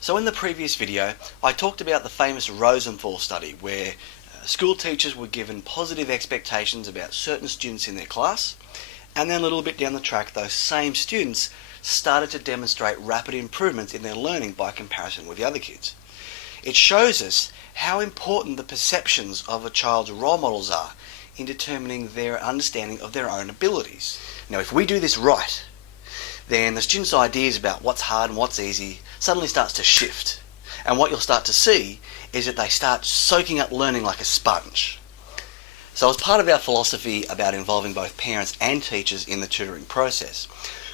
So in the previous video, I talked about the famous Rosenthal study where school teachers were given positive expectations about certain students in their class, and then a little bit down the track, those same students started to demonstrate rapid improvements in their learning by comparison with the other kids. It shows us how important the perceptions of a child's role models are in determining their understanding of their own abilities. Now, if we do this right, then the students' ideas about what's hard and what's easy suddenly starts to shift. And what you'll start to see is that they start soaking up learning like a sponge. So as part of our philosophy about involving both parents and teachers in the tutoring process,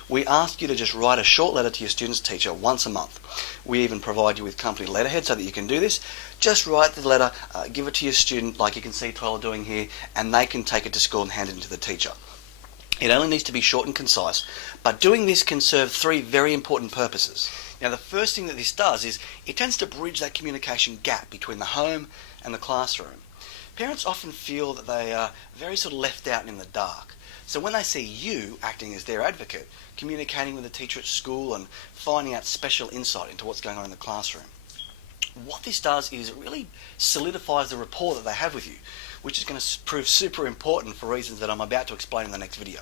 we ask you to just write a short letter to your student's teacher once a month. We even provide you with company letterhead so that you can do this. Just write the letter, give it to your student like you can see Tyler doing here, and they can take it to school and hand it to the teacher. It only needs to be short and concise, but doing this can serve three very important purposes. Now, the first thing that this does is it tends to bridge that communication gap between the home and the classroom. Parents often feel that they are very sort of left out in the dark. So when they see you acting as their advocate, communicating with the teacher at school and finding out special insight into what's going on in the classroom, what this does is it really solidifies the rapport that they have with you, which is going to prove super important for reasons that I'm about to explain in the next video.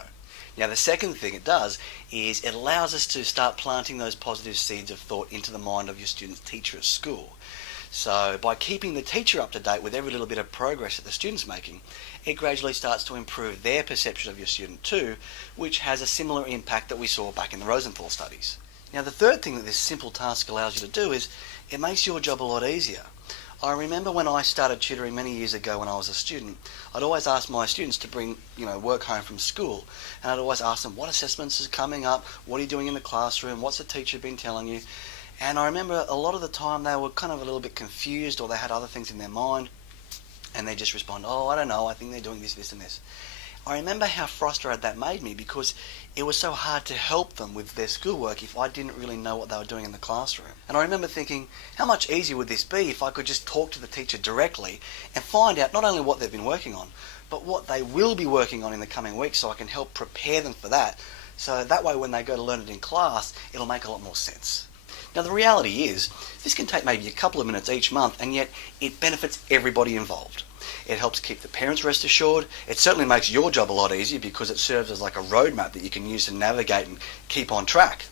Now, the second thing it does is it allows us to start planting those positive seeds of thought into the mind of your student's teacher at school. So by keeping the teacher up to date with every little bit of progress that the student's making, it gradually starts to improve their perception of your student too, which has a similar impact that we saw back in the Rosenthal studies. Now, the third thing that this simple task allows you to do is it makes your job a lot easier. I remember when I started tutoring many years ago when I was a student, I'd always ask my students to bring work home from school, and I'd always ask them, what assessments are coming up, what are you doing in the classroom, what's the teacher been telling you? And I remember a lot of the time they were kind of a little bit confused, or they had other things in their mind, and they just respond, oh, I don't know, I think they're doing this, this and this. I remember how frustrated that made me, because it was so hard to help them with their schoolwork if I didn't really know what they were doing in the classroom. And I remember thinking, how much easier would this be if I could just talk to the teacher directly and find out not only what they've been working on, but what they will be working on in the coming weeks, so I can help prepare them for that. So that way when they go to learn it in class, it'll make a lot more sense. Now, the reality is, this can take maybe a couple of minutes each month, and yet it benefits everybody involved. It helps keep the parents rest assured. It certainly makes your job a lot easier because it serves as like a roadmap that you can use to navigate and keep on track.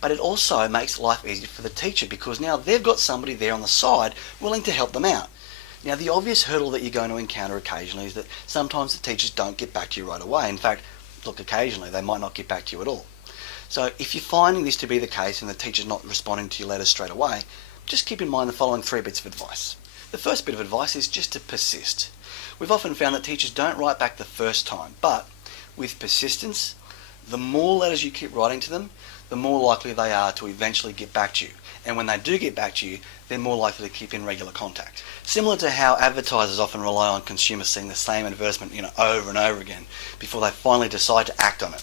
But it also makes life easier for the teacher because now they've got somebody there on the side willing to help them out. Now, the obvious hurdle that you're going to encounter occasionally is that sometimes the teachers don't get back to you right away. In fact, look, occasionally they might not get back to you at all. So if you're finding this to be the case and the teacher's not responding to your letters straight away, just keep in mind the following three bits of advice. The first bit of advice is just to persist. We've often found that teachers don't write back the first time, but with persistence, the more letters you keep writing to them, the more likely they are to eventually get back to you. And when they do get back to you, they're more likely to keep in regular contact. Similar to how advertisers often rely on consumers seeing the same advertisement over and over again before they finally decide to act on it.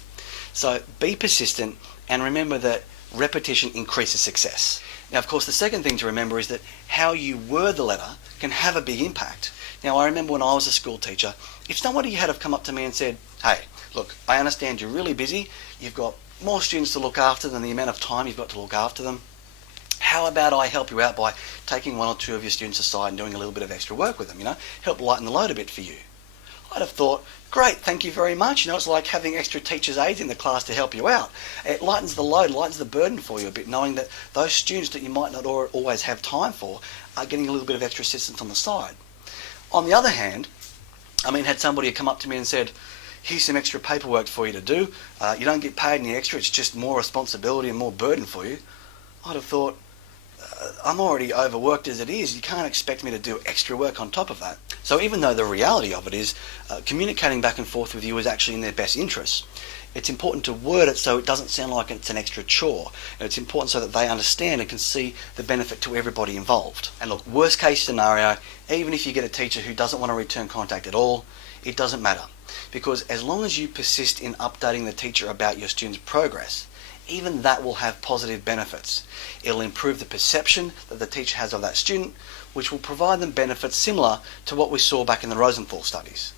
So be persistent and remember that repetition increases success. Now, of course, the second thing to remember is that how you word the letter can have a big impact. Now, I remember when I was a school teacher, if somebody had have come up to me and said, hey, look, I understand you're really busy, you've got more students to look after than the amount of time you've got to look after them, how about I help you out by taking one or two of your students aside and doing a little bit of extra work with them, help lighten the load a bit for you. I'd have thought, great, thank you very much. It's like having extra teachers' aides in the class to help you out. It lightens the load, lightens the burden for you a bit, knowing that those students that you might not always have time for are getting a little bit of extra assistance on the side. On the other hand, had somebody come up to me and said, here's some extra paperwork for you to do. You don't get paid any extra, it's just more responsibility and more burden for you. I'd have thought, I'm already overworked as it is. You can't expect me to do extra work on top of that. So even though the reality of it is communicating back and forth with you is actually in their best interests, it's important to word it so it doesn't sound like it's an extra chore. And it's important so that they understand and can see the benefit to everybody involved. And look, worst case scenario, even if you get a teacher who doesn't want to return contact at all, it doesn't matter. Because as long as you persist in updating the teacher about your student's progress, even that will have positive benefits. It'll improve the perception that the teacher has of that student, which will provide them benefits similar to what we saw back in the Rosenthal studies.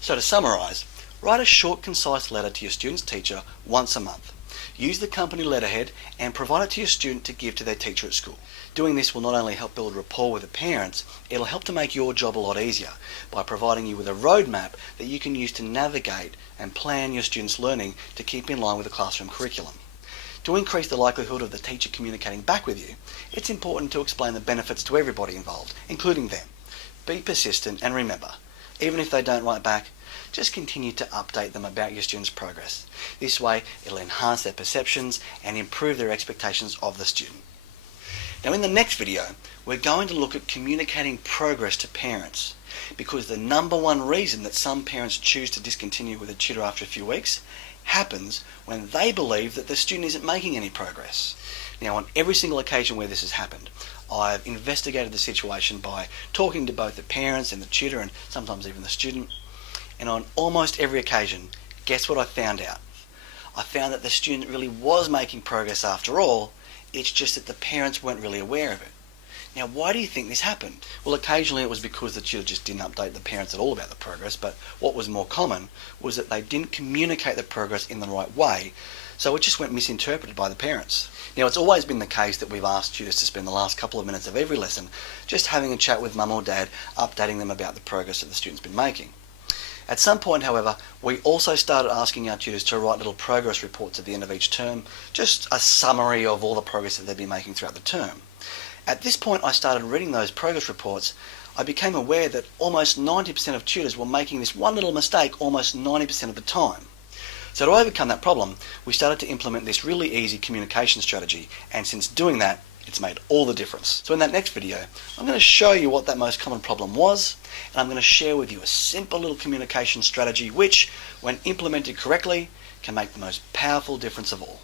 So to summarise, write a short, concise letter to your student's teacher once a month. Use the company letterhead and provide it to your student to give to their teacher at school. Doing this will not only help build rapport with the parents, it'll help to make your job a lot easier by providing you with a roadmap that you can use to navigate and plan your students' learning to keep in line with the classroom curriculum. To increase the likelihood of the teacher communicating back with you, it's important to explain the benefits to everybody involved, including them. Be persistent and remember, even if they don't write back, just continue to update them about your students' progress. This way, it'll enhance their perceptions and improve their expectations of the student. Now in the next video, we're going to look at communicating progress to parents, because the number one reason that some parents choose to discontinue with a tutor after a few weeks happens when they believe that the student isn't making any progress. Now on every single occasion where this has happened, I've investigated the situation by talking to both the parents and the tutor and sometimes even the student, and on almost every occasion, guess what I found out? I found that the student really was making progress after all. It's just that the parents weren't really aware of it. Now, why do you think this happened? Well, occasionally it was because the tutor just didn't update the parents at all about the progress, but what was more common was that they didn't communicate the progress in the right way, so it just went misinterpreted by the parents. Now, it's always been the case that we've asked tutors to spend the last couple of minutes of every lesson just having a chat with mum or dad, updating them about the progress that the student's been making. At some point, however, we also started asking our tutors to write little progress reports at the end of each term, just a summary of all the progress that they've been making throughout the term. At this point I started reading those progress reports, I became aware that almost 90% of tutors were making this one little mistake almost 90% of the time. So to overcome that problem, we started to implement this really easy communication strategy, and since doing that, it's made all the difference. So in that next video, I'm going to show you what that most common problem was, and I'm going to share with you a simple little communication strategy which, when implemented correctly, can make the most powerful difference of all.